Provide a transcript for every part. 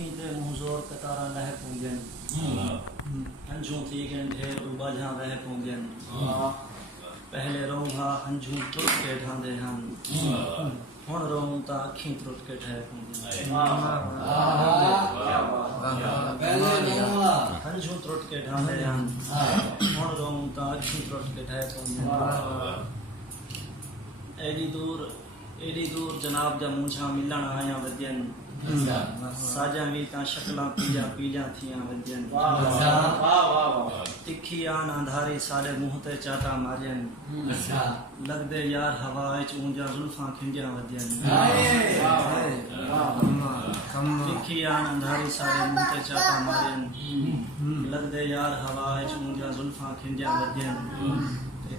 खींते मुंहजोर कतारा लह पूंजन हंझू थी गन ढेर बाझा वह पूंजन पहले रोहा हंझू टुट के ढांदे हम हुण रोऊं ता अखीं त्रुट के ठह पूंजन हंझू त्रुट के ढांदे हम हुण रोऊं ता अखीं त्रुट के ठह पूंजन एडी दूर जनाब जा मूंझा मिलण आया वजन साजा भी ता शक्लां पीजा थियां वजन तिखी आन अंधारी साडे मुंह ते चाटा मारन लगदे यार हवा विच ऊंजा जुल्फां खिंडियां वजन तिखी आन अंधारी साडे मुंह ते चाटा मारन लगदे यार हवा विच ऊंजा जुल्फां खिंडियां वजन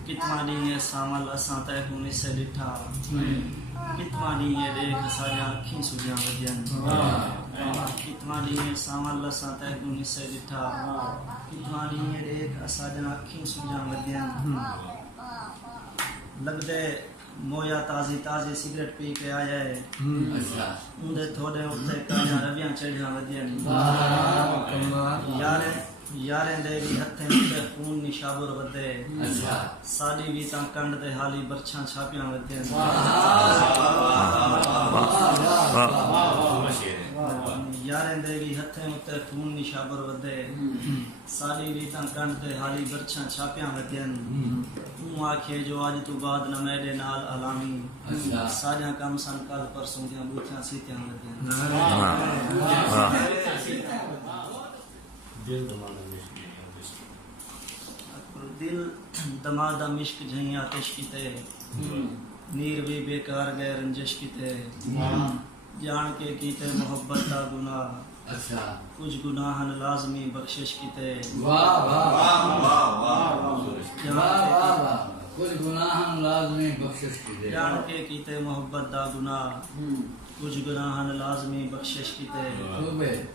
कितना ॾींहं सामल असां तहकूं निस ॾिठा कितना ॾींहं देख असांजा अखियूं सुॼा वॼन कितना ॾींहं सामल असां तहकूं निस ॾिठा कितना ॾींहं देख असांजा अखियूं सुॼा वॼन लगदे मोया ताज़ी सिगरेट पी के आया है ऊंदे थोड़े उठे काया रवियां चढ़िया वॼन यारे दे भी हथे में खून निशाबुर वदे साडी भी ता कंड दे हाली बरछां छापियां वदे यारे दे भी हथे में खून निशाबुर वदे साडी भी ता कंड दे हाली बरछां छापियां वदे तू आखे जो आज तू बाद न मेरे नाल अलामी साजा कम सन कल परसों दियां बूथियां सीतियां वदे दिल दमादा मिश्क झई आतिश किते नीर भी बेकार गए रंजिश किते जान के कीते मोहब्बत दा गुनाह कुछ गुनाहन लाजमी बख्शिश किते कुछ गुनाहन लाजमी बख्शिश किते जान के कीते मोहब्बत दा गुनाह कुछ गुनाहन लाजमी बख्शिश किते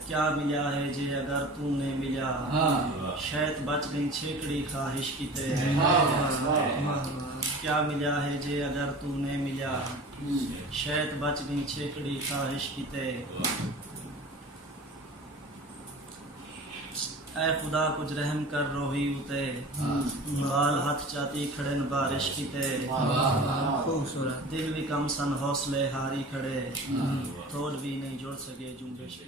क्या मिला है जे अगर तूने मिला शायद बच गई छेकड़ी ख्वाहिश किते क्या मिला है जे अगर तूने मिला शायद बच गई छेकड़ी ख्वाहिश किते ऐ खुदा कुछ रहम कर रोही उते बाल हाथ चाती खड़े न बारिश किते खूबसूरत दिल भी कम सन हौसले हारी खड़े थोड़ भी नहीं जुड़ सके जुम्बिश